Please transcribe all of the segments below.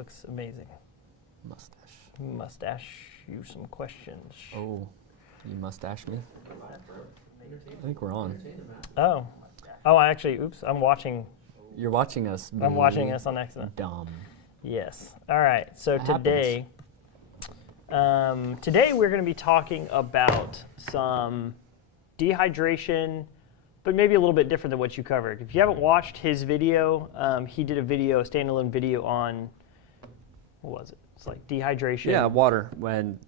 looks amazing. Mustache you some questions. Oh, you mustache me? I think we're on. Oh, I actually, oops, I'm watching. You're watching us. I'm watching us on accident. Dumb. Yes. All right. So That today we're going to be talking about some dehydration, but maybe a little bit different than what you covered. If you haven't watched his video, he did a standalone video on, what was it? It's like dehydration. Yeah, water. When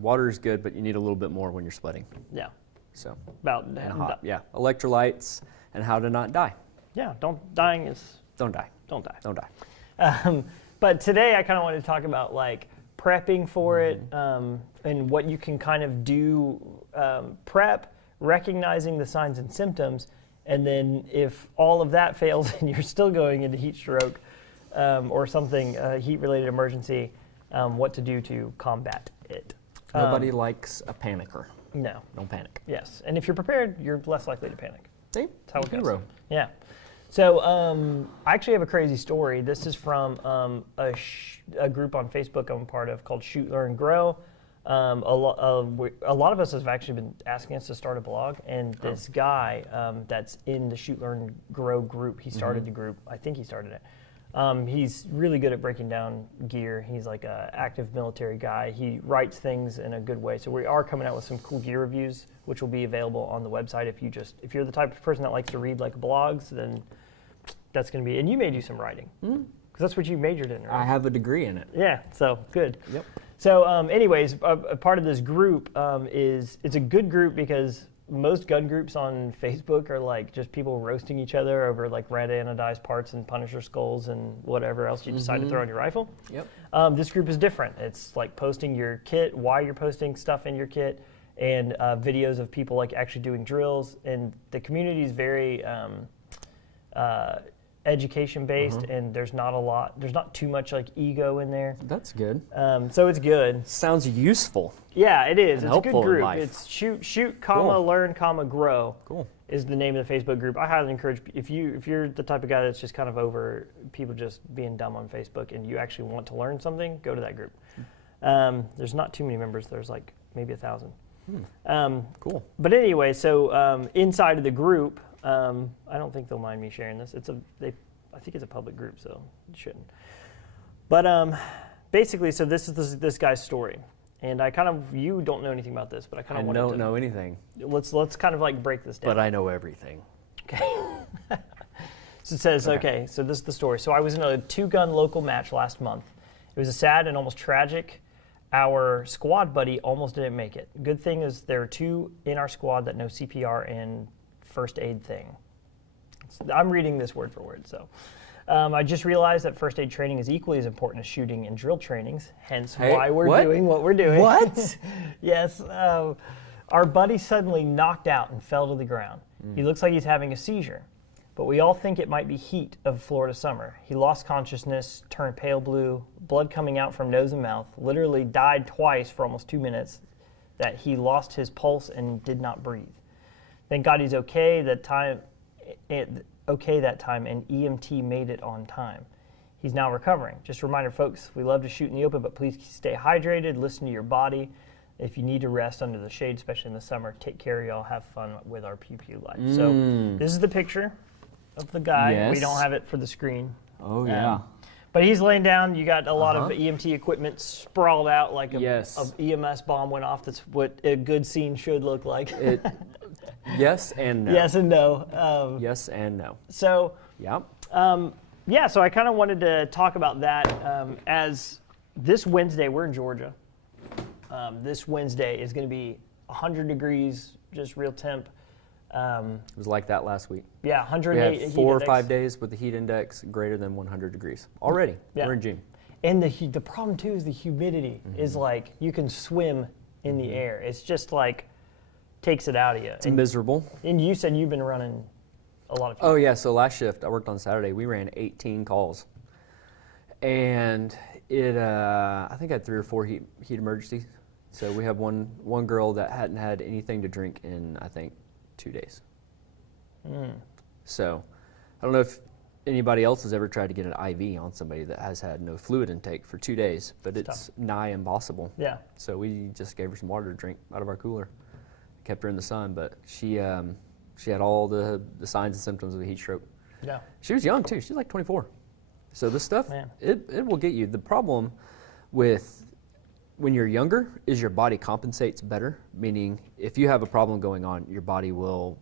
water is good, but you need a little bit more when you're sweating. Yeah. So. About and hot. Yeah. Electrolytes and how to not die. Yeah. Dying is. Don't die. Don't die. Don't die. But today I kind of wanted to talk about like prepping for it and what you can kind of do prep, recognizing the signs and symptoms, and then if all of that fails and you're still going into heat stroke or something, heat-related emergency, what to do to combat it. Nobody likes a panicker. No. Don't panic. Yes, and if you're prepared, you're less likely to panic. See? That's how it goes. Hero. Yeah. So I actually have a crazy story. This is from a group on Facebook I'm part of called Shoot, Learn, Grow. A lot of us have actually been asking us to start a blog, and this guy that's in the Shoot, Learn, Grow group, he started the group. I think he started it. He's really good at breaking down gear. He's like an active military guy. He writes things in a good way. So we are coming out with some cool gear reviews, which will be available on the website. If you're the type of person that likes to read like blogs, then that's going to be. And you may do some writing because that's what you majored in, right? I have a degree in it. Yeah. So good. Yep. So, anyways, a part of this group it's a good group because most gun groups on Facebook are like just people roasting each other over like red anodized parts and Punisher skulls and whatever else you decide to throw on your rifle. Yep. This group is different. It's like posting your kit, why you're posting stuff in your kit, and videos of people like actually doing drills. And the community is very education based, and there's not too much like ego in there. That's good. So it's good. Sounds useful. Yeah, it is. And It's a good group. life. It's shoot, Cool. learn, grow. Cool. Is the name of the Facebook group. I highly encourage if you're the type of guy that's just kind of over people just being dumb on Facebook and you actually want to learn something, go to that group. There's not too many members. There's like maybe 1,000. Cool. But anyway, so inside of the group, I don't think they'll mind me sharing this. I think it's a public group, so it shouldn't. But basically, so this is this guy's story, and you don't know anything about this, but I kind of don't know anything. Let's kind of like break this down. But I know everything. Okay. So it says, okay, so this is the story. So I was in a 2-gun local match last month. It was a sad and almost tragic. Our squad buddy almost didn't make it. Good thing is there are 2 in our squad that know CPR and first aid thing. So I'm reading this word for word. So I just realized that first aid training is equally as important as shooting and drill trainings, hence why we're doing what we're doing. What? Yes. Our buddy suddenly knocked out and fell to the ground. He looks like he's having a seizure, but we all think it might be heat of Florida summer. He lost consciousness, turned pale blue, blood coming out from nose and mouth, literally died twice for almost 2 minutes, that he lost his pulse and did not breathe. Thank God he's okay that time, and EMT made it on time. He's now recovering. Just a reminder, folks, we love to shoot in the open, but please stay hydrated, listen to your body. If you need to rest under the shade, especially in the summer, take care of y'all, have fun with our pew life. So this is the picture of the guy. Yes. We don't have it for the screen. Oh, yeah. But he's laying down. You got a lot of EMT equipment sprawled out like a EMS bomb went off. That's what a good scene should look like. Yes and no. Yes and no. Yes and no. So, Yep. so I kind of wanted to talk about that as this Wednesday, we're in Georgia. This Wednesday is going to be 100 degrees, just real temp. It was like that last week. Yeah, 108. We had 4 or 5 days with the heat index greater than 100 degrees. Already. Yeah. We're in June. And the problem, too, is the humidity is like you can swim in the air. It's just like takes it out of you. It's miserable. And you said you've been running a lot of Oh, yeah. So last shift, I worked on Saturday. We ran 18 calls. And I think I had 3 or 4 heat emergencies. So we have one girl that hadn't had anything to drink in, I think, 2 days. So I don't know if anybody else has ever tried to get an IV on somebody that has had no fluid intake for 2 days, but it's nigh impossible. Yeah. So we just gave her some water to drink out of our cooler, kept her in the sun, but she had all the signs and symptoms of a heat stroke. Yeah. She was young too. She's like 24. So this stuff, Man. it will get you. The problem with when you're younger is your body compensates better, meaning if you have a problem going on, your body will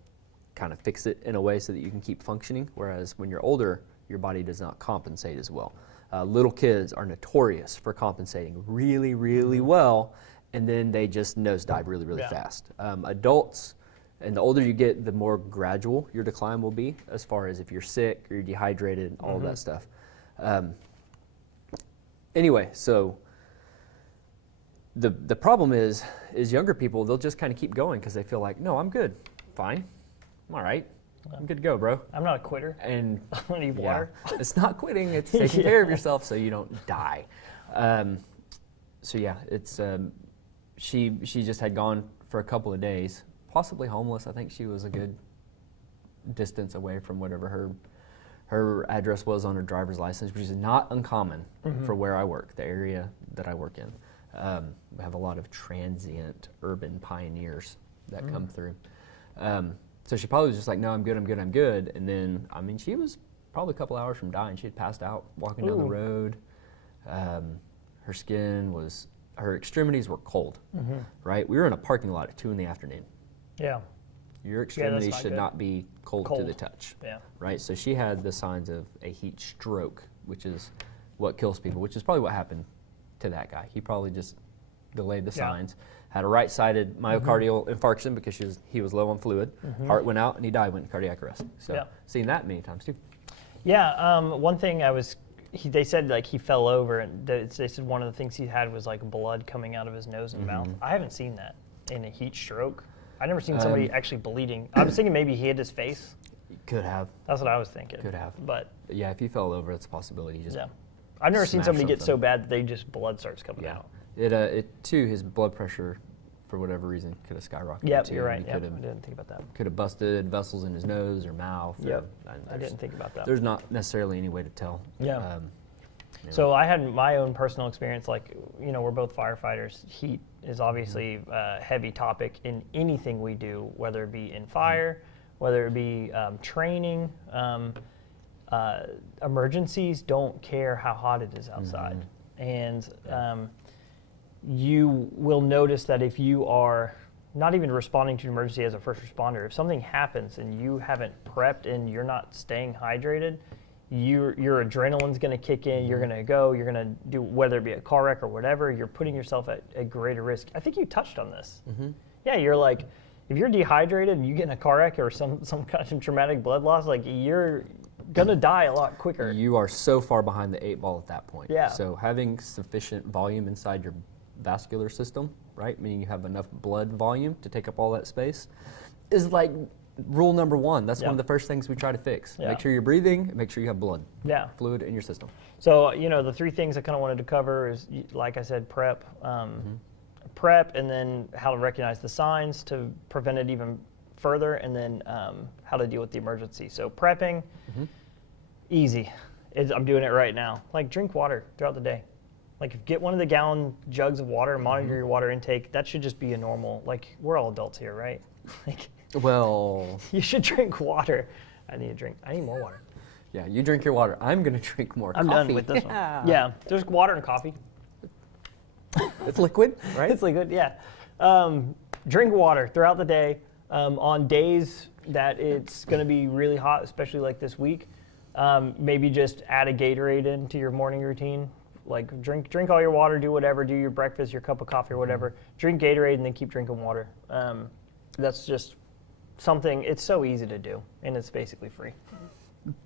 kind of fix it in a way so that you can keep functioning, whereas when you're older, your body does not compensate as well. Little kids are notorious for compensating really, really well, and then they just nosedive really, really fast. Adults, and the older you get, the more gradual your decline will be as far as if you're sick or you're dehydrated, all of that stuff. Anyway, so the problem is younger people, they'll just kind of keep going because they feel like, no, I'm good, fine, I'm all right, I'm good to go, bro. I'm not a quitter. And I don't need water. It's not quitting, it's taking care of yourself so you don't die. So yeah, it's she just had gone for a couple of days, possibly homeless. I think she was a good distance away from whatever her address was on her driver's license, which is not uncommon for where I work, the area that I work in. We have a lot of transient urban pioneers that come through. So she probably was just like, no, I'm good, I'm good, I'm good. And then, I mean, she was probably a couple hours from dying. She had passed out walking down the road. Her skin was, her extremities were cold, right? We were in a parking lot at 2 in the afternoon. Yeah. Your extremities not should good. not be cold to the touch, Yeah. right? So she had the signs of a heat stroke, which is what kills people, which is probably what happened to that guy. He probably just delayed the signs, had a right-sided myocardial infarction because he was low on fluid, heart went out, and he died, went into cardiac arrest. So seen that many times too. Yeah, one thing they said like he fell over, and they said one of the things he had was like blood coming out of his nose and mouth. I haven't seen that in a heat stroke. I've never seen somebody actually bleeding. I was thinking maybe he hit his face. Could have. That's what I was thinking. Could have. But yeah, if he fell over, it's a possibility. Just I've never seen somebody get something. so bad that they just blood starts coming out. It too, his blood pressure, for whatever reason, could have skyrocketed. Yep, too. you're right. He Yep, could I have, didn't think about that. could have busted vessels in his nose or mouth. Yep, or, I didn't think about that. There's not necessarily any way to tell. Yeah. So I had my own personal experience, like, you know, we're both firefighters. Heat is obviously a heavy topic in anything we do, whether it be in fire, whether it be training. Emergencies don't care how hot it is outside. And you will notice that if you are not even responding to an emergency as a first responder, if something happens and you haven't prepped and you're not staying hydrated, your adrenaline's going to kick in, you're going to go, you're going to do, whether it be a car wreck or whatever, you're putting yourself at a greater risk. I think you touched on this. Yeah, you're like, if you're dehydrated and you get in a car wreck or some kind of traumatic blood loss, like you're going to die a lot quicker. You are so far behind the 8 ball at that point. Yeah. So having sufficient volume inside your vascular system, right, meaning you have enough blood volume to take up all that space, is like rule number 1. That's one of the first things we try to fix. Make sure you're breathing, make sure you have blood, fluid in your system. So, you know, the 3 things I kind of wanted to cover is, like I said, prep, and then how to recognize the signs to prevent it even further, and then how to deal with the emergency. So prepping, easy. I'm doing it right now. Like, drink water throughout the day. Like, get one of the gallon jugs of water, monitor your water intake. That should just be a normal, like, we're all adults here, right? Like, well, you should drink water. I need more water. Yeah, you drink your water. I'm going to drink more I'm coffee. done with this one. Yeah, there's water and coffee. It's liquid, right? It's liquid, yeah. Drink water throughout the day. On days that it's going to be really hot, especially like this week, maybe just add a Gatorade into your morning routine. Like drink all your water, do whatever, do your breakfast, your cup of coffee or whatever. Drink Gatorade and then keep drinking water. That's just something, it's so easy to do, and it's basically free.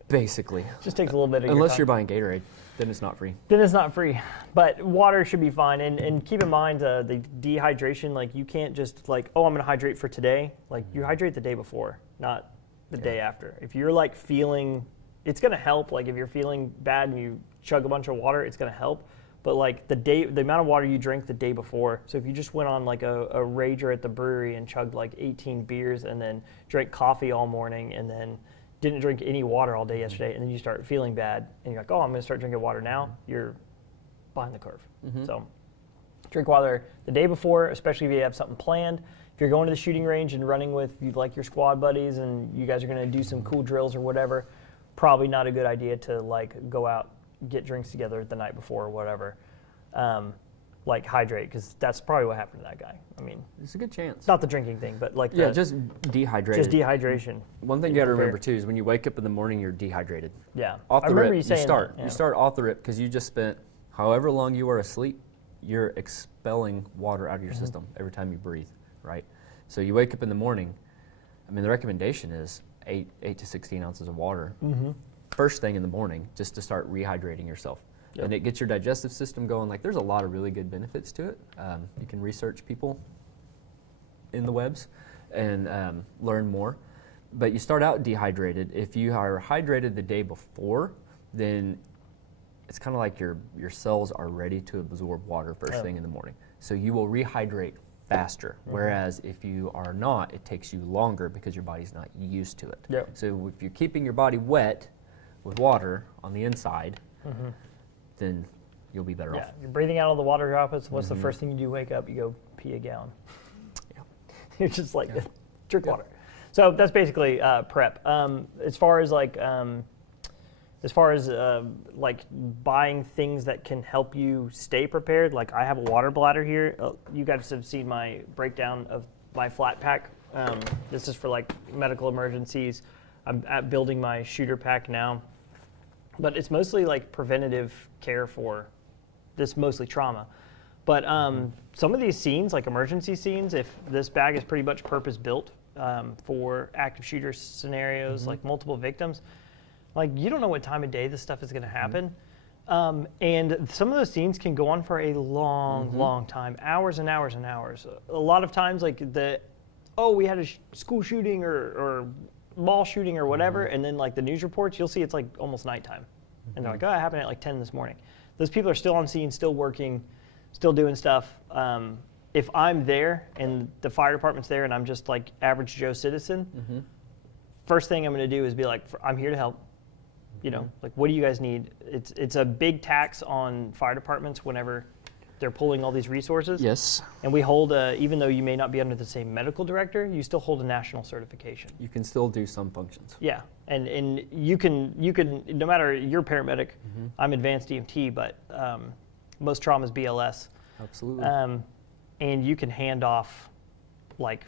Basically. Just takes a little bit of Unless your you're time. buying Gatorade, then it's not free. Then it's not free. But water should be fine. And keep in mind the dehydration, like you can't just like, oh, I'm going to hydrate for today. Like you hydrate the day before, not the day after. If you're like feeling, it's going to help. Like if you're feeling bad and you chug a bunch of water, it's going to help. But like the amount of water you drink the day before. So if you just went on like a rager at the brewery and chugged like 18 beers and then drank coffee all morning and then didn't drink any water all day yesterday, and then you start feeling bad, and you're like, oh, I'm going to start drinking water now, you're behind the curve. So drink water the day before, especially if you have something planned. If you're going to the shooting range and running with like your squad buddies and you guys are going to do some cool drills or whatever, probably not a good idea to like go out, get drinks together the night before or whatever. Like hydrate, because that's probably what happened to that guy. I mean, it's a good chance. Not the drinking thing, but like just dehydrated. Just dehydration. One thing you got to remember too is when you wake up in the morning, you're dehydrated. Yeah, Off the rip, you start. You start off the rip because you just spent however long you were asleep. You're expelling water out of your system every time you breathe, right? So you wake up in the morning. I mean, the recommendation is 8 to 16 ounces of water first thing in the morning, just to start rehydrating yourself. Yep. And it gets your digestive system going. Like, there's a lot of really good benefits to it. You can research people in the webs and learn more. But you start out dehydrated. If you are hydrated the day before, then it's kind of like your cells are ready to absorb water first thing in the morning. So you will rehydrate faster. Whereas if you are not, it takes you longer because your body's not used to it. Yep. So if you're keeping your body wet with water on the inside, then you'll be better off. Yeah, you're breathing out all the water droplets. What's the first thing you do? Wake up, you go pee a gallon. Yeah. You're just like, drink water. So that's basically prep. As far as like buying things that can help you stay prepared, like I have a water bladder here. You guys have seen my breakdown of my flat pack. This is for like medical emergencies. I'm building my shooter pack now. But it's mostly like preventative care for this, mostly trauma. But some of these scenes, like emergency scenes, if this bag is pretty much purpose built for active shooter scenarios, like multiple victims, like you don't know what time of day this stuff is going to happen. And some of those scenes can go on for a long time, hours and hours and hours. A lot of times, like we had a school shooting or mall shooting or whatever, and then like the news reports, you'll see it's like almost nighttime. And they're like, oh, it happened at like 10 this morning. Those people are still on scene, still working, still doing stuff. If I'm there and the fire department's there and I'm just like average Joe citizen, first thing I'm going to do is be like, I'm here to help. You know, like, what do you guys need? It's a big tax on fire departments whenever they're pulling all these resources. Yes. And we hold, even though you may not be under the same medical director, you still hold a national certification. You can still do some functions. Yeah, and you can, no matter your paramedic, I'm advanced EMT, but most trauma is BLS. Absolutely. And you can hand off like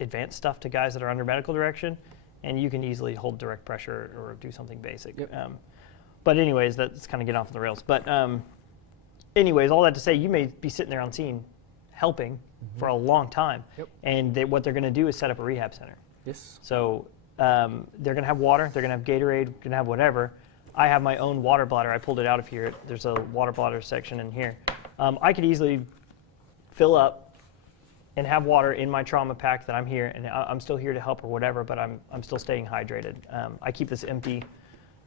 advanced stuff to guys that are under medical direction, and you can easily hold direct pressure or do something basic. Yep. But anyways, that's kind of getting off the rails. But anyways, all that to say, you may be sitting there on scene helping for a long time, and what they're going to do is set up a rehab center. Yes. So they're going to have water, they're going to have Gatorade, going to have whatever. I have my own water bladder. I pulled it out of here. There's a water bladder section in here. I could easily fill up and have water in my trauma pack that I'm here, and I'm still here to help or whatever, but I'm still staying hydrated. I keep this empty,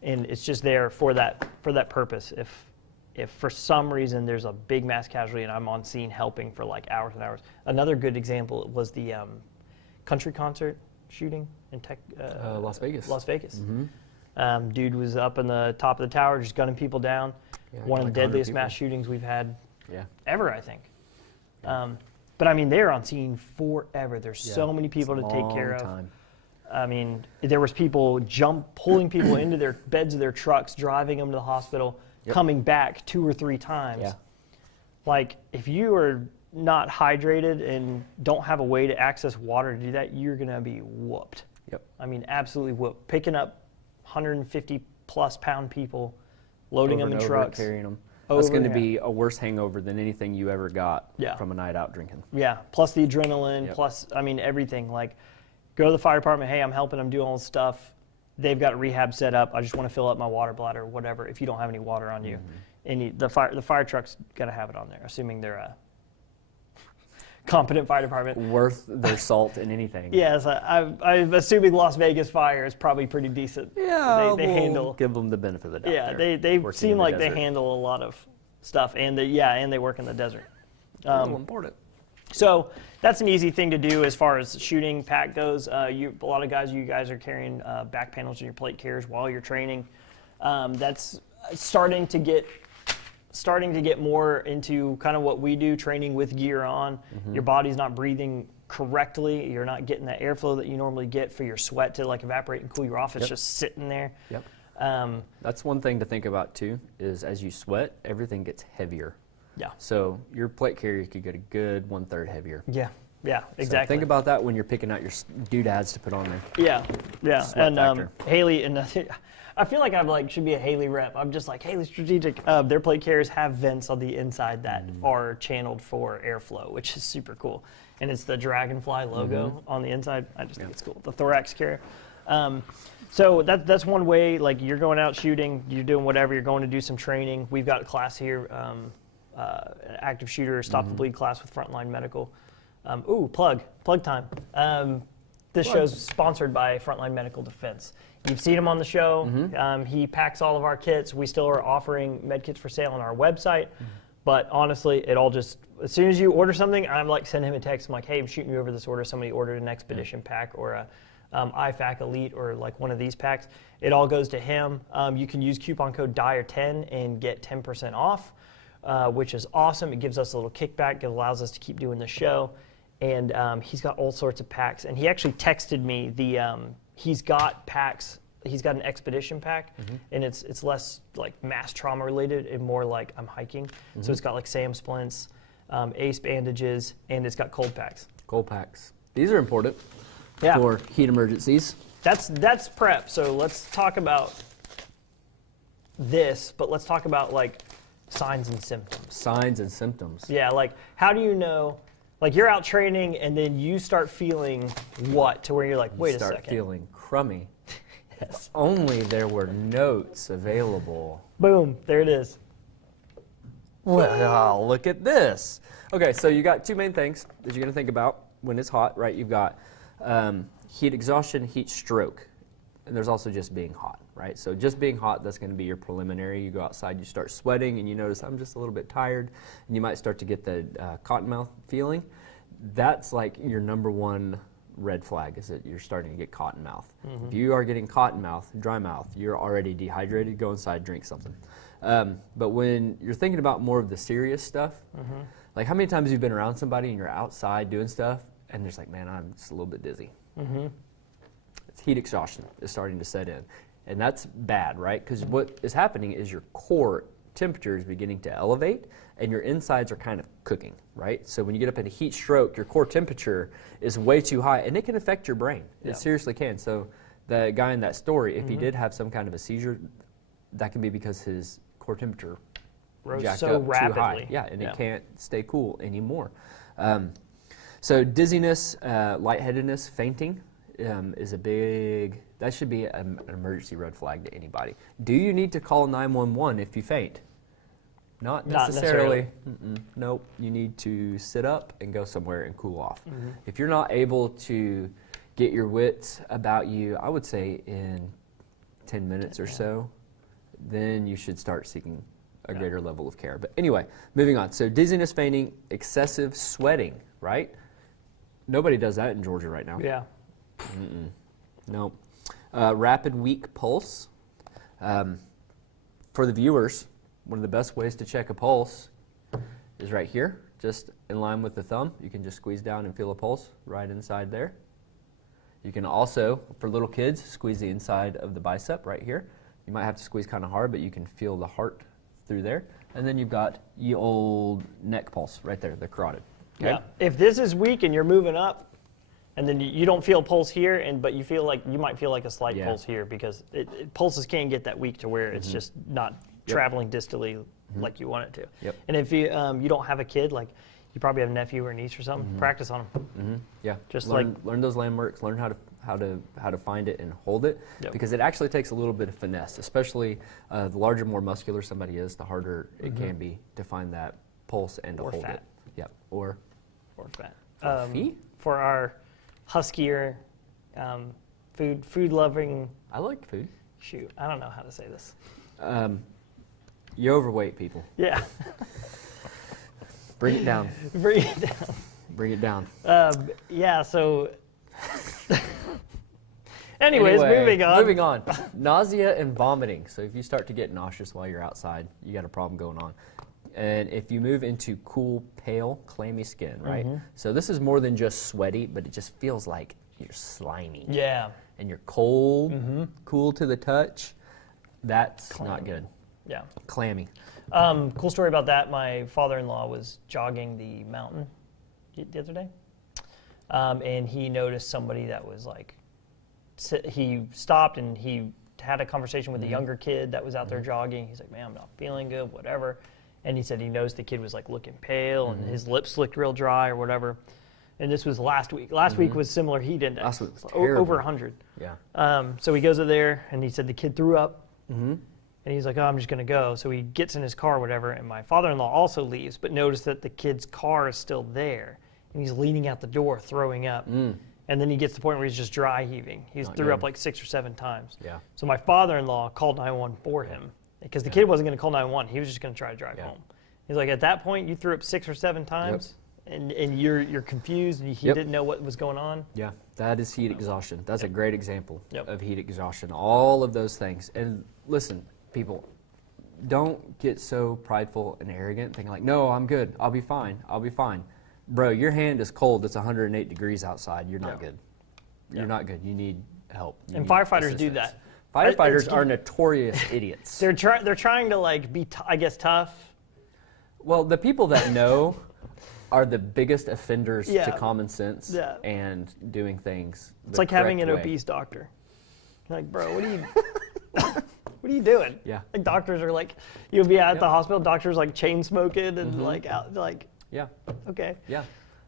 and it's just there for that purpose. If for some reason there's a big mass casualty and I'm on scene helping for like hours and hours. Another good example was the country concert shooting in Las Vegas. Las Vegas. Dude was up in the top of the tower just gunning people down. Yeah, one of the deadliest mass shootings we've had ever, I think. But I mean, they're on scene forever. There's so many people to take care of. I mean, there was people pulling people into their beds of their trucks, driving them to the hospital, coming back 2 or 3 times. Yeah. Like, if you are not hydrated and don't have a way to access water to do that, you're going to be whooped. Yep. I mean, absolutely whooped. Picking up 150 plus pound people, loading them in trucks. Carrying them. That's going to be a worse hangover than anything you ever got from a night out drinking. Yeah, plus the adrenaline, plus, I mean, everything. Like, go to the fire department, hey, I'm helping, I'm doing all this stuff. They've got a rehab set up. I just want to fill up my water bladder or whatever if you don't have any water on you. And the fire truck's got to have it on there, assuming they're a competent fire department. Worth their salt in anything. Yes, I'm assuming Las Vegas fire is probably pretty decent. Yeah, they handle. Give them the benefit of the doubt. Yeah, they seem like they handle a lot of stuff, and they work in the desert. Important. So that's an easy thing to do as far as shooting pack goes. A lot of you guys are carrying back panels in your plate carriers while you're training. That's starting to get more into kind of what we do, training with gear on. Your body's not breathing correctly. You're not getting that airflow that you normally get for your sweat to like evaporate and cool you off. It's just sitting there. That's one thing to think about too, is as you sweat, everything gets heavier. So your plate carrier could get a good 1/3 heavier. Yeah, exactly. So think about that when you're picking out your doodads to put on there. Yeah. Sweat factor. Haley, and I feel like I'm should be a Haley rep. I'm just like, Haley Strategic. Their plate carriers have vents on the inside that are channeled for airflow, which is super cool. And it's the Dragonfly logo on the inside. I just think it's cool. The thorax carrier. So that's one way, like you're going out shooting, you're doing whatever, you're going to do some training. We've got a class here, an active shooter, stop the bleed class with Frontline Medical. Plug time. This show's sponsored by Frontline Medical Defense. You've seen him on the show. He packs all of our kits. We still are offering medkits for sale on our website. But honestly, it all just, as soon as you order something, I'm like, send him a text. I'm like, hey, I'm shooting you over this order. Somebody ordered an Expedition pack or a IFAC Elite or like one of these packs. It all goes to him. You can use coupon code DYER10 and get 10% off, which is awesome. It gives us a little kickback. It allows us to keep doing the show. And he's got all sorts of packs. And he actually texted me he's got packs. He's got an Expedition pack, and it's less like mass trauma related and more like I'm hiking. So it's got like SAM splints, ACE bandages, and it's got cold packs. Cold packs. These are important for heat emergencies. That's prep. So let's talk about this, but let's talk about like signs and symptoms. Signs and symptoms. Yeah, like how do you know? Like you're out training and then you start feeling what to where you're like, wait a second. Start feeling crummy. If only there were notes available. Boom, there it is. Well, look at this. Okay, so you got two main things that you're going to think about when it's hot, right? You've got heat exhaustion, heat stroke, and there's also just being hot, right? So just being hot, that's going to be your preliminary. You go outside, you start sweating, and you notice I'm just a little bit tired, and you might start to get the cottonmouth feeling. That's like your number one red flag, is that you're starting to get cotton mouth. If you are getting cotton mouth, dry mouth, you're already dehydrated, go inside, drink something. But when you're thinking about more of the serious stuff, like how many times you've been around somebody and you're outside doing stuff and they're just like, man, I'm just a little bit dizzy. It's heat exhaustion is starting to set in. And that's bad, right? Because what is happening is your core temperature is beginning to elevate and your insides are kind of cooking, right? So when you get up in a heat stroke, your core temperature is way too high and it can affect your brain. It seriously can. So the guy in that story, if he did have some kind of a seizure, that can be because his core temperature rose jacked so up rapidly. too high. Yeah, and it can't stay cool anymore. So dizziness, lightheadedness, fainting is a big, that should be an emergency red flag to anybody. Do you need to call 911 if you faint? Not necessarily. Nope. You need to sit up and go somewhere and cool off. If you're not able to get your wits about you, I would say in 10 minutes or so, then you should start seeking a greater level of care. But anyway, moving on. So dizziness, fainting, excessive sweating, right? Nobody does that in Georgia right now. Yeah. Nope. Rapid, weak pulse. For the viewers, one of the best ways to check a pulse is right here, just in line with the thumb. You can just squeeze down and feel a pulse right inside there. You can also, for little kids, squeeze the inside of the bicep right here. You might have to squeeze kind of hard, but you can feel the heart through there. And then you've got ye old neck pulse right there, the carotid. Okay? Yeah. If this is weak and you're moving up, and then you don't feel pulse here, but you feel like you might feel like a slight pulse here because pulses can get that weak to where it's just not traveling distally like you want it to. And if you you don't have a kid, like you probably have a nephew or niece or something, practice on them. Yeah, just learn those landmarks, learn how to find it and hold it, because it actually takes a little bit of finesse, especially the larger, more muscular somebody is, the harder it can be to find that pulse and to hold it. Yep. Or fat. For for our huskier, food loving. I like food. Shoot, I don't know how to say this. You overweight people. Yeah. Bring it down. Bring it down. Bring it down. Yeah, so... Anyways, moving on. Nausea and vomiting. So if you start to get nauseous while you're outside, you got a problem going on. And if you move into cool, pale, clammy skin, right? So this is more than just sweaty, but it just feels like you're slimy. Yeah. And you're cold, cool to the touch. That's not good. Yeah. Clammy. Cool story about that. My father-in-law was jogging the mountain the other day, and he noticed somebody that was like, he stopped and he had a conversation with a younger kid that was out there jogging. He's like, man, I'm not feeling good, whatever. And he said he noticed the kid was like looking pale and his lips looked real dry or whatever. And this was last week. Last week was similar heat index. Last week was terrible. Over 100. Yeah. So he goes over there and he said the kid threw up. And he's like, oh, I'm just going to go. So he gets in his car or whatever. And my father-in-law also leaves, but noticed that the kid's car is still there. And he's leaning out the door throwing up. And then he gets to the point where he's just dry heaving. He's threw up like 6 or 7 times. Yeah. So my father-in-law called 911 for him because the kid wasn't going to call 911. He was just going to try to drive home. He's like, at that point, you threw up 6 or 7 times, and you're confused, and he didn't know what was going on. Yeah, that is heat exhaustion. That's a great example of heat exhaustion. All of those things. And listen, people, don't get so prideful and arrogant, thinking like, no, I'm good. I'll be fine. I'll be fine. Bro, your hand is cold. It's 108 degrees outside. You're not good. You're not good. You need help. You and need firefighters assistance. do that. Firefighters are notorious idiots. They're trying to like be, I guess, tough. Well, the people that know are the biggest offenders to common sense and doing things. It's like having an obese doctor. Like, bro, what are you, what are you doing? Yeah. Like doctors are like, you'll be at the hospital. Doctors like chain smoking and like out like. Yeah. Okay. Yeah.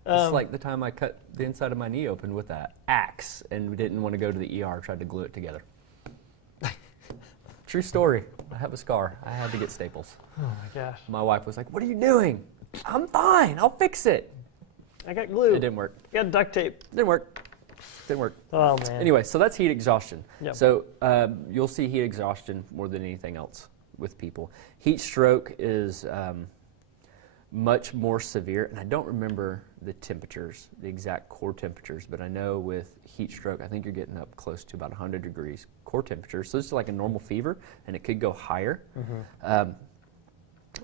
It's like the time I cut the inside of my knee open with an axe and we didn't want to go to the ER. Tried to glue it together. True story. I have a scar. I had to get staples. Oh my gosh. My wife was like, what are you doing? I'm fine. I'll fix it. I got glue. It didn't work. You got duct tape. Didn't work. Didn't work. Oh, man. Anyway, so that's heat exhaustion. Yep. So you'll see heat exhaustion more than anything else with people. Heat stroke is much more severe, and I don't remember the temperatures, the exact core temperatures, but I know with heat stroke, I think you're getting up close to about 100 degrees core temperature. So this is like a normal fever, and it could go higher.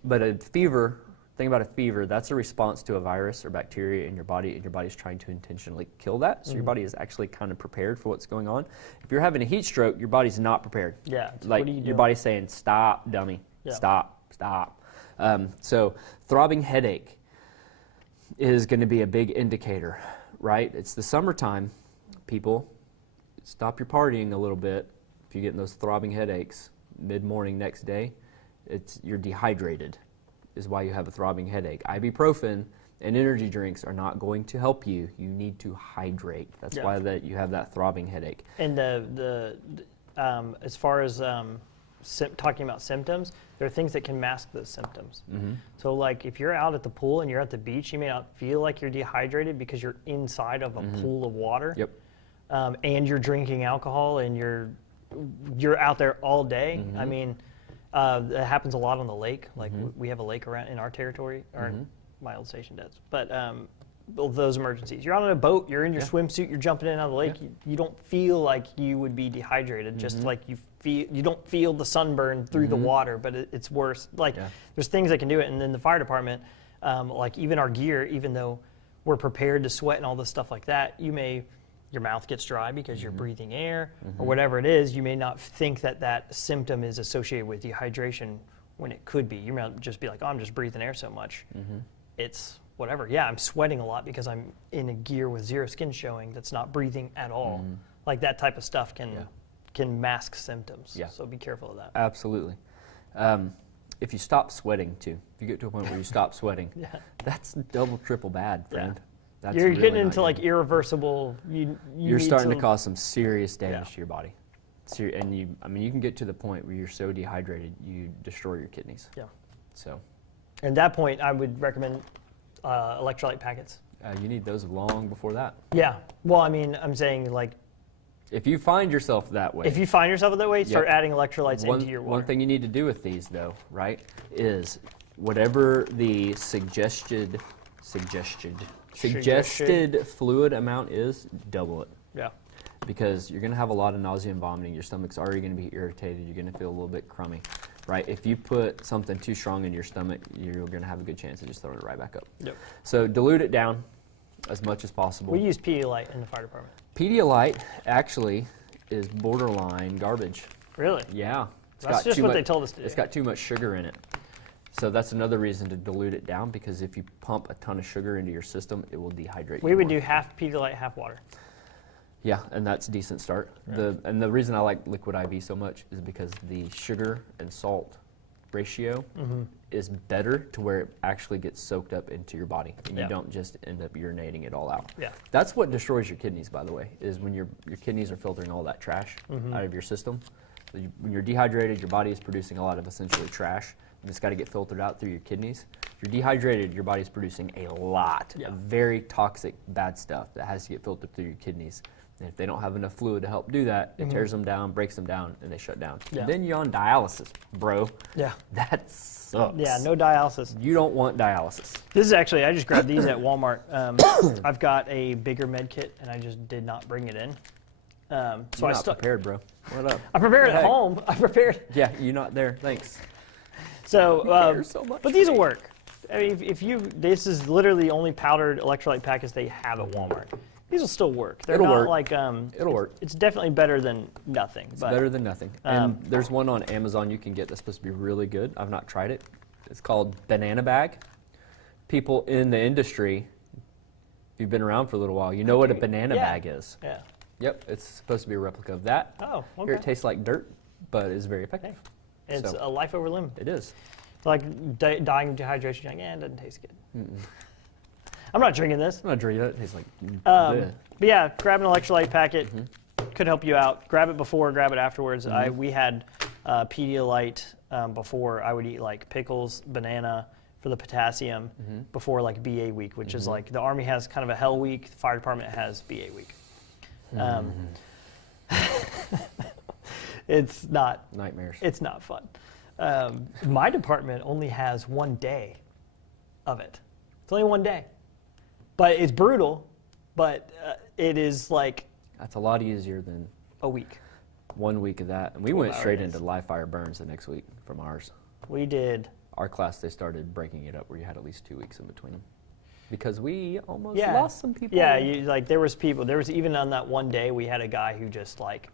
But a fever, think about a fever, that's a response to a virus or bacteria in your body, and your body's trying to intentionally kill that. So your body is actually kind of prepared for what's going on. If you're having a heat stroke, your body's not prepared. Yeah. Like what are you your doing? body's saying, stop, dummy, stop. So throbbing headache is going to be a big indicator, right? It's the summertime. People, stop your partying a little bit. If you're getting those throbbing headaches mid-morning next day, you're dehydrated is why you have a throbbing headache. Ibuprofen and energy drinks are not going to help you. You need to hydrate. That's why you have that throbbing headache. And as far as talking about symptoms, there are things that can mask those symptoms. So like if you're out at the pool and you're at the beach, you may not feel like you're dehydrated because you're inside of a pool of water. And you're drinking alcohol and you're out there all day. I mean, that happens a lot on the lake. Like we have a lake around in our territory, or my old station does. But those emergencies, you're out on a boat, you're in your swimsuit, you're jumping in and out of the lake. You don't feel like you would be dehydrated, just like you don't feel the sunburn through the water, but it's worse. Like there's things that can do it. And then the fire department, like even our gear, even though we're prepared to sweat and all this stuff like that, your mouth gets dry because you're breathing air or whatever it is. You may not think that symptom is associated with dehydration when it could be. You might just be like, oh, I'm just breathing air so much. It's whatever. Yeah, I'm sweating a lot because I'm in a gear with zero skin showing that's not breathing at all. Like that type of stuff can mask symptoms. So be careful of that. Absolutely. If you stop sweating too, if you get to a point where you stop sweating, that's double, triple bad, friend. That's you're really getting into good. like irreversible. You're starting to cause some serious damage to your body. And you can get to the point where you're so dehydrated you destroy your kidneys. So. At that point, I would recommend electrolyte packets. You need those long before that. Yeah. Well, I mean, I'm saying like. If you find yourself that way. If you find yourself that way, start adding electrolytes into your water. One thing you need to do with these, though, right, is whatever the suggested suggested fluid amount is double it. Yeah. Because you're going to have a lot of nausea and vomiting. Your stomach's already going to be irritated. You're going to feel a little bit crummy, right? If you put something too strong in your stomach, you're going to have a good chance of just throwing it right back up. Yep. So dilute it down as much as possible. We use Pedialyte in the fire department. Pedialyte actually is borderline garbage. Really? Yeah. That's just what they told us to do. It's got too much sugar in it. So that's another reason to dilute it down, because if you pump a ton of sugar into your system, it will dehydrate you. We would do half Pedialyte, half water. Yeah, and that's a decent start. Right. And the reason I like liquid IV so much is because the sugar and salt ratio is better to where it actually gets soaked up into your body, and you don't just end up urinating it all out. Yeah. That's what destroys your kidneys, by the way, is when your kidneys are filtering all that trash out of your system. So when you're dehydrated, your body is producing a lot of essentially trash, and it's got to get filtered out through your kidneys. If you're dehydrated, your body's producing a lot of very toxic, bad stuff that has to get filtered through your kidneys. And if they don't have enough fluid to help do that, it tears them down, breaks them down, and they shut down. Yeah. And then you're on dialysis, bro. Yeah. That sucks. Yeah, no dialysis. You don't want dialysis. This is actually, I just grabbed these at Walmart. I've got a bigger med kit, and I just did not bring it in. So you're not prepared, bro. What up? I prepared at home. I prepared. Yeah, you're not there. Thanks. So, so much but these will work. I mean, if you, this is literally the only powdered electrolyte packets they have at Walmart. These will still work. They're It'll not work. like It'll work. It's definitely better than nothing. It's better than nothing. And there's one on Amazon you can get that's supposed to be really good. I've not tried it. It's called Banana Bag. People in the industry, if you've been around for a little while, you know what a banana bag is. Yeah. Yep, it's supposed to be a replica of that. Oh, okay. Here it tastes like dirt, but it's very effective. It's So, a life over limb. it is. It's like dying of dehydration. You're like, it doesn't taste good. I'm not drinking this. I'm not drinking that. It tastes like But yeah, grab an electrolyte packet. Could help you out. Grab it before, grab it afterwards. We had Pedialyte before. I would eat like pickles, banana for the potassium before like BA week, which is like the Army has kind of a hell week. The fire department has BA week. It's not nightmares. It's not fun. My department only has 1 day of it. It's only 1 day, but it's brutal. But it is like That's a lot easier than a week. 1 week of that. And we went straight into live fire burns the next week from ours. We did. Our class, they started breaking it up where you had at least 2 weeks in between them. Because we almost lost some people. Yeah, like there was people. There was even on that 1 day we had a guy who just like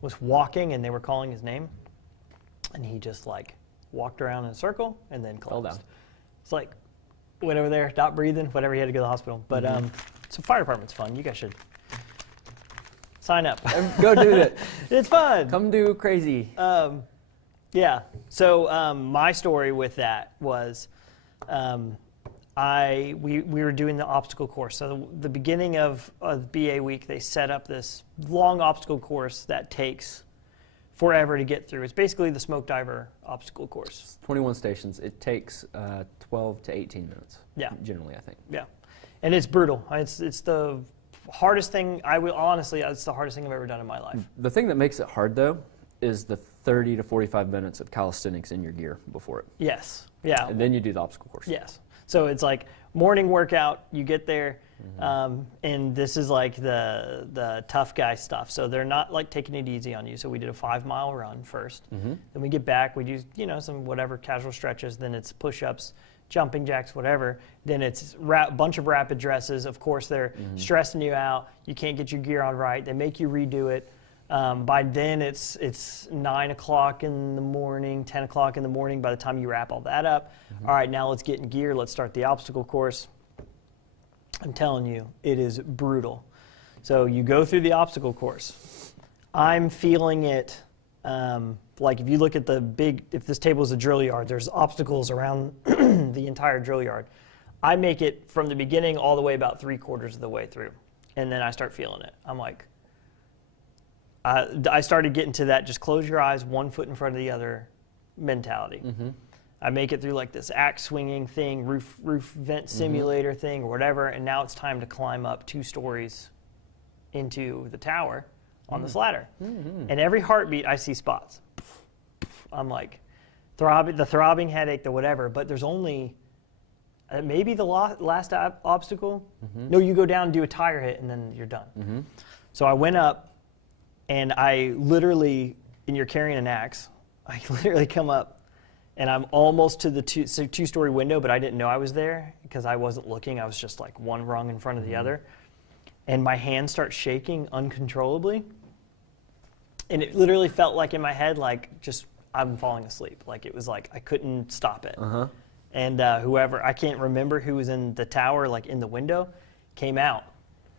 was walking and they were calling his name, and he just like walked around in a circle and then collapsed. Fell down. It's like went over there, not breathing, whatever. He had to go to the hospital. But so fire department's fun. You guys should sign up. Go do it. It's fun. Come do crazy. Yeah. So my story with that was, we were doing the obstacle course. So the beginning of BA week, they set up this long obstacle course that takes forever to get through. It's basically the smoke diver obstacle course. 21 stations. It takes 12 to 18 minutes. Yeah. Generally, I think. Yeah. And it's brutal. It's the hardest thing. It's the hardest thing I've ever done in my life. The thing that makes it hard, though, is the 30 to 45 minutes of calisthenics in your gear before it. Yes. Yeah. And then you do the obstacle course. Yes. So it's like morning workout, you get there, and this is like the tough guy stuff. So they're not like taking it easy on you. So we did a 5-mile run first. Then we get back, we do, some whatever casual stretches. Then it's push-ups, jumping jacks, whatever. Then it's a bunch of rapid dresses. Of course, they're stressing you out. You can't get your gear on right. They make you redo it. By then, it's 9 o'clock in the morning, 10 o'clock in the morning by the time you wrap all that up. All right, now let's get in gear. Let's start the obstacle course. I'm telling you, it is brutal. So you go through the obstacle course. I'm feeling it like if you look at if this table is a drill yard, there's obstacles around the entire drill yard. I make it from the beginning all the way about 3/4 of the way through. And then I start feeling it. I'm like, I started getting to that just close your eyes, 1 foot in front of the other mentality. I make it through like this axe swinging thing, roof vent simulator thing or whatever, and now it's time to climb up 2 stories into the tower on this ladder. And every heartbeat I see spots. I'm like, the throbbing headache, the whatever, but there's only, maybe the last obstacle. No, you go down and do a tire hit, and then you're done. So I went up, and I literally, and you're carrying an axe, I literally come up, and I'm almost to the two-story window, but I didn't know I was there because I wasn't looking. I was just like one rung in front of the other. And my hand starts shaking uncontrollably. And it literally felt like in my head, like just I'm falling asleep. Like it was like I couldn't stop it. And whoever, I can't remember who was in the tower, like in the window, came out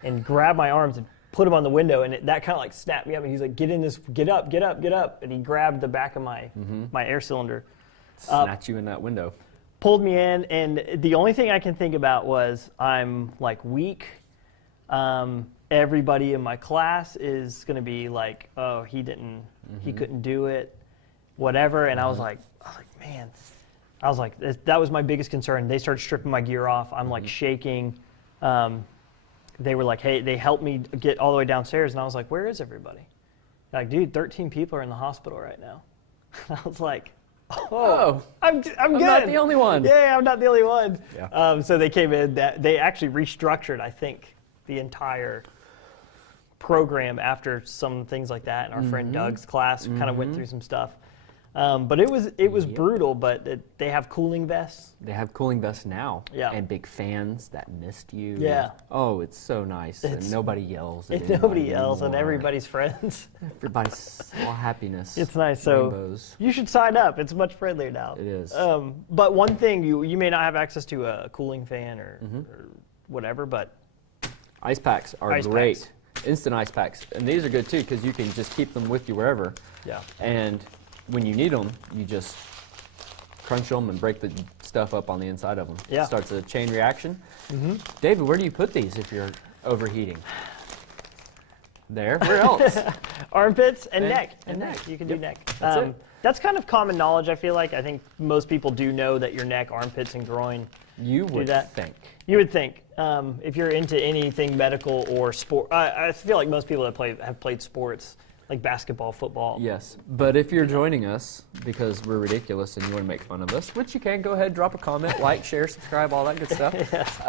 and grabbed my arms and put them on the window. And that kind of like snapped me up. And he's like, get in this, get up, get up, get up. And he grabbed the back of my air cylinder. Snatch you in that window. Pulled me in. And the only thing I can think about was I'm like weak. Everybody in my class is going to be like, oh, he couldn't do it, whatever. And I was like, man, that was my biggest concern. They started stripping my gear off. I'm like shaking. They were like, hey, they helped me get all the way downstairs. And I was like, where is everybody? Like, dude, 13 people are in the hospital right now. I was like, oh, I'm good. I'm not the only one. Yeah, I'm not the only one. Yeah. So they came in, they actually restructured, I think, the entire program after some things like that, and our friend Doug's class kind of went through some stuff. But it was brutal. But they have cooling vests. They have cooling vests now. Yeah. And big fans that mist you. Yeah. Oh, it's so nice. And nobody yells. Nobody yells, and everybody's friends. Everybody's all happiness. It's nice. So rainbows. you should sign up. It's much friendlier now. It is. But one thing you may not have access to a cooling fan or whatever, but ice packs are great. Instant ice packs. And these are good too because you can just keep them with you wherever. Yeah. And when you need them, you just crunch them and break the stuff up on the inside of them. Yeah. It starts a chain reaction. David, where do you put these if you're overheating? There. Where else? Armpits and neck. And neck. You can do neck. That's it. That's kind of common knowledge, I feel like. I think most people do know that your neck, armpits, and groin You do would that. think. You would think. If you're into anything medical or sport, I feel like most people that have played sports, like basketball, football. Yes, but if you're joining us because we're ridiculous and you want to make fun of us, which you can, go ahead, drop a comment, like, share, subscribe, all that good stuff. Yes.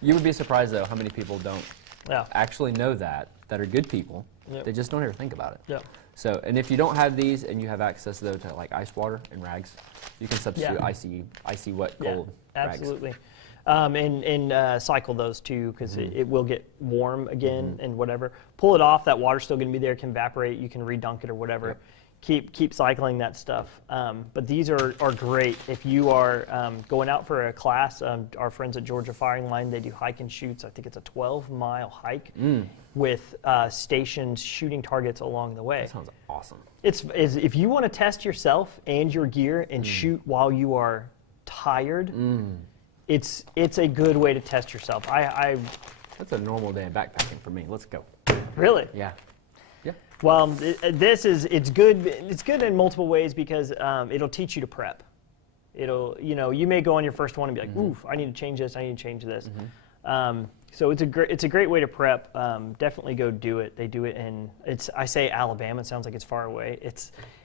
You would be surprised, though, how many people don't Yeah. actually know that are good people. Yep. They just don't ever think about it. Yeah. So, and if you don't have these and you have access, though, to like ice water and rags, you can substitute Yeah. icy, wet, cold rags. Absolutely. And cycle those too, because it will get warm again and whatever. Pull it off. That water's still going to be there. It can evaporate. You can redunk it or whatever. Yep. Keep cycling that stuff. But these are great if you are going out for a class. Our friends at Georgia Firing Line, they do hike and shoots. I think it's a 12-mile hike with stations shooting targets along the way. That sounds awesome. It's if you want to test yourself and your gear and shoot while you are tired. It's a good way to test yourself. That's a normal day of backpacking for me. Let's go. Really? Yeah. Yeah. Well, it's good. It's good in multiple ways because it'll teach you to prep. You may go on your first one and be like, oof, I need to change this. I need to change this. So it's a great way to prep. Definitely go do it. They do it I say Alabama. It sounds like it's far away.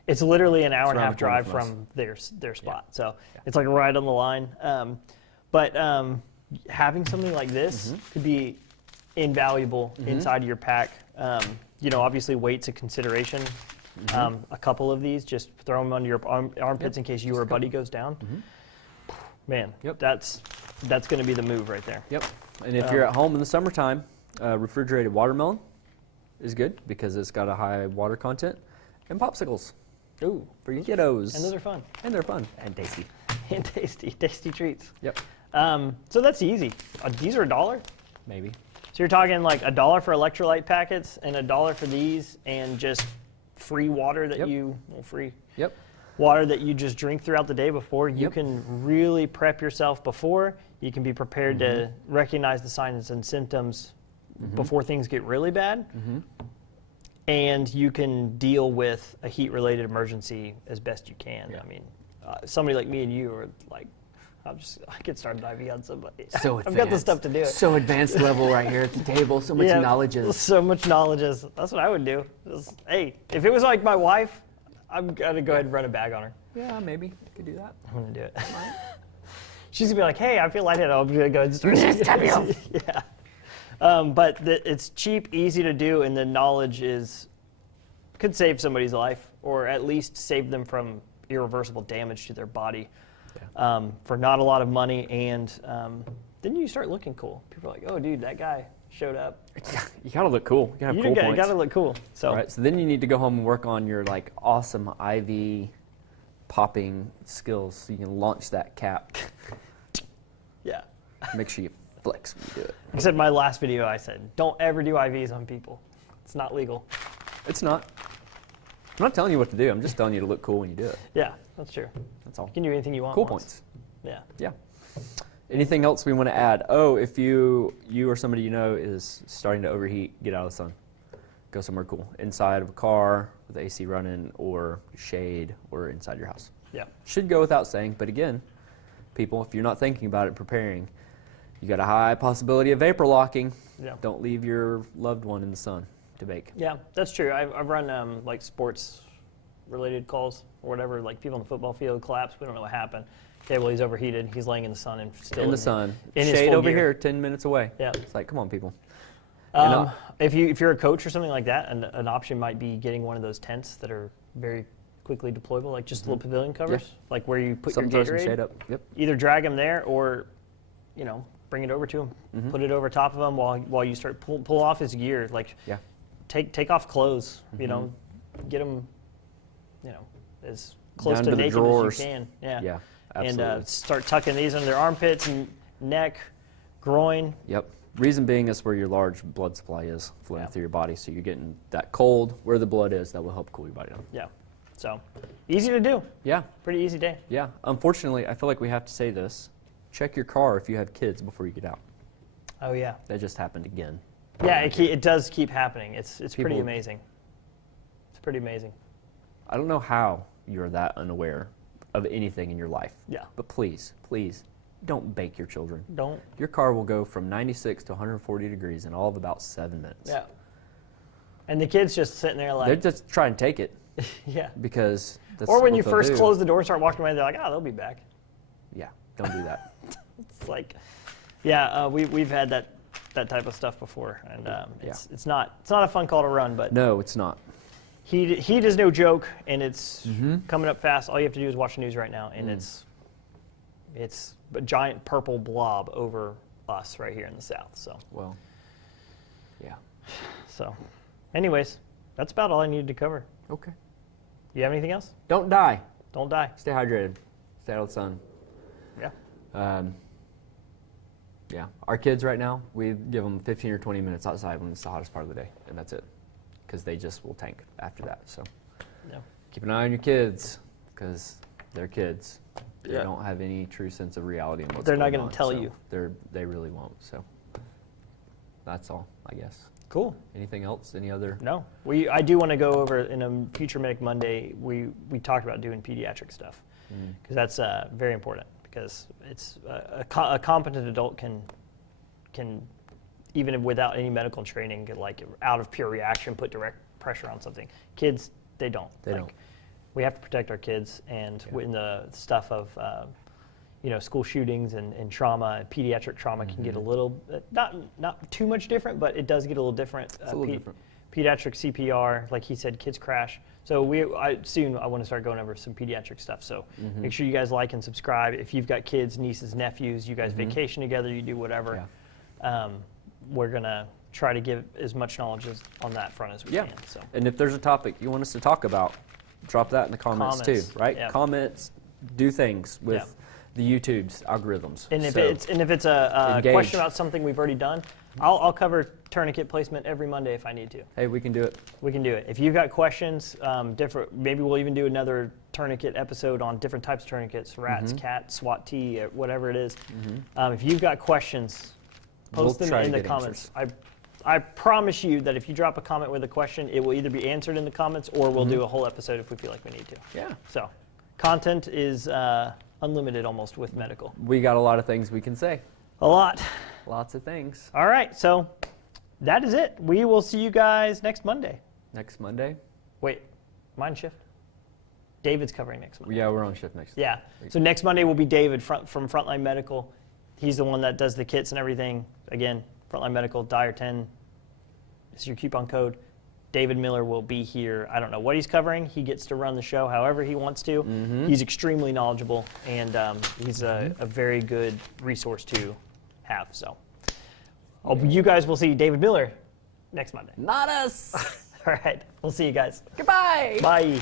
It's literally an hour and a half drive from their spot. Yeah. So it's like right on the line. But having something like this could be invaluable inside of your pack. Obviously weight's a consideration. A couple of these, just throw them under your armpits in case you or a buddy goes down. Man, that's going to be the move right there. Yep. And if you're at home in the summertime, refrigerated watermelon is good because it's got a high water content. And popsicles. Ooh, for your kiddos. And those are fun. And they're fun. And tasty. And tasty treats. Yep. So that's easy. These are $1? Maybe. So you're talking like $1 for electrolyte packets and $1 for these and just free water that water that you just drink throughout the day before. You can really prep yourself before. You can be prepared to recognize the signs and symptoms before things get really bad. And you can deal with a heat-related emergency as best you can. Yeah. I mean, somebody like me and you are like, I could start an IV on somebody. So advanced. I've got the stuff to do it. So advanced level right here at the table. So much knowledge. So much knowledge. That's what I would do. Hey, if it was like my wife, I'm going to go ahead and run a bag on her. Yeah, maybe. I could do that. I'm going to do it. She's gonna be like, "Hey, I feel lightheaded. I'm gonna go and start." Yeah. But it's cheap, easy to do, and the knowledge could save somebody's life, or at least save them from irreversible damage to their body for not a lot of money. And then you start looking cool. People are like, "Oh, dude, that guy showed up." You gotta look cool. You gotta have cool points. You gotta look cool. So, right. So then you need to go home and work on your like awesome IV popping skills, so you can launch that cap. Yeah. Make sure you flex when you do it. I said in my last video, I said, don't ever do IVs on people. It's not legal. It's not. I'm not telling you what to do. I'm just telling you to look cool when you do it. Yeah, that's true. That's all. You can do anything you want. Cool once. points. Yeah. Yeah. Anything else we want to add? Oh, if you or somebody you know is starting to overheat, get out of the sun. Go somewhere cool. Inside of a car with the AC running, or shade, or inside your house. Yeah. Should go without saying, but again, people, if you're not thinking about it, preparing, you got a high possibility of vapor locking. Yeah. Don't leave your loved one in the sun to bake. Yeah, that's true. I've run like sports related calls or whatever, like people on the football field collapse. We don't know what happened. Okay, well, he's overheated. He's laying in the sun and still in the sun. In his shade full over gear. here, 10 minutes away. Yeah. It's like, come on, people. If you're a coach or something like that, an option might be getting one of those tents that are very quickly deployable, like just little pavilion covers, like where you put Something your throws some Gatorade. shade up. Yep. Either drag them there or, bring it over to him. Put it over top of him while you start pull off his gear. Like, take off clothes. Get them, as close Down to to the naked drawers. as you can. Yeah. Yeah, absolutely. And start tucking these under their armpits and neck, groin. Yep. Reason being is where your large blood supply is flowing through your body, so you're getting that cold where the blood is. That will help cool your body down. Yeah. So, easy to do. Yeah. Pretty easy day. Yeah. Unfortunately, I feel like we have to say this. Check your car if you have kids before you get out. Oh, yeah. That just happened again. Yeah, it does keep happening. It's pretty People- amazing. It's pretty amazing. I don't know how you're that unaware of anything in your life. Yeah. But please, please, don't bake your children. Don't. Your car will go from 96 to 140 degrees in all of about 7 minutes. Yeah. And the kid's just sitting there like. They're just trying to take it Yeah. because that's Or when what you they'll first do. close the door and start walking away, they're like, oh, they'll be back. Yeah, don't do that. It's like, we've had that type of stuff before, and it's not a fun call to run, but No, it's not. heat is no joke, and it's coming up fast. All you have to do is watch the news right now, and it's a giant purple blob over us right here in the South. So, Well, yeah. so, anyways, that's about all I needed to cover. Okay. You have anything else? Don't die. Don't die. Stay hydrated. Stay out of the sun. Yeah. Yeah. Our kids right now, we give them 15 or 20 minutes outside when it's the hottest part of the day, and that's it. Because they just will tank after that. So Yeah. keep an eye on your kids, because they're kids. They Yeah. don't have any true sense of reality in what's They're not going gonna on, tell so you. They really won't. So that's all, I guess. Cool. Anything else? Any other? No, I do want to go over in a future Medic Monday. We talked about doing pediatric stuff because that's very important. Because it's a competent adult can even without any medical training, get like out of pure reaction, put direct pressure on something. Kids, they don't. They don't. We have to protect our kids, and in the stuff of school shootings and trauma, pediatric trauma can get a little not too much different, but it does get a little different. It's a little different. Pediatric CPR, like he said, kids crash. So soon I want to start going over some pediatric stuff. So make sure you guys like and subscribe. If you've got kids, nieces, nephews, you guys vacation together, you do whatever. Yeah. We're gonna try to give as much knowledge on that front as we can. So. And if there's a topic you want us to talk about, drop that in the comments too, right? Yeah. Comments, do things with the YouTube's algorithms. And if it's a engage. question about something we've already done, I'll cover tourniquet placement every Monday if I need to. Hey, we can do it. We can do it. If you've got questions, maybe we'll even do another tourniquet episode on different types of tourniquets, rats, cats, SWAT T, whatever it is. If you've got questions, post them in the comments. I promise you that if you drop a comment with a question, it will either be answered in the comments or we'll do a whole episode if we feel like we need to. Yeah. So, content is unlimited almost with medical. We got a lot of things we can say. A lot. Lots of things. All right, so that is it. We will see you guys next Monday. Next Monday? Wait, mind shift? David's covering next Monday. Yeah, we're on shift next. Yeah. So next Monday will be David from Frontline Medical. He's the one that does the kits and everything. Again, Frontline Medical, Dyer 10 is your coupon code. David Miller will be here. I don't know what he's covering. He gets to run the show however he wants to. He's extremely knowledgeable, and he's a very good resource to have. So you guys will see David Miller next Monday. Not us. All right. We'll see you guys. Goodbye. Bye.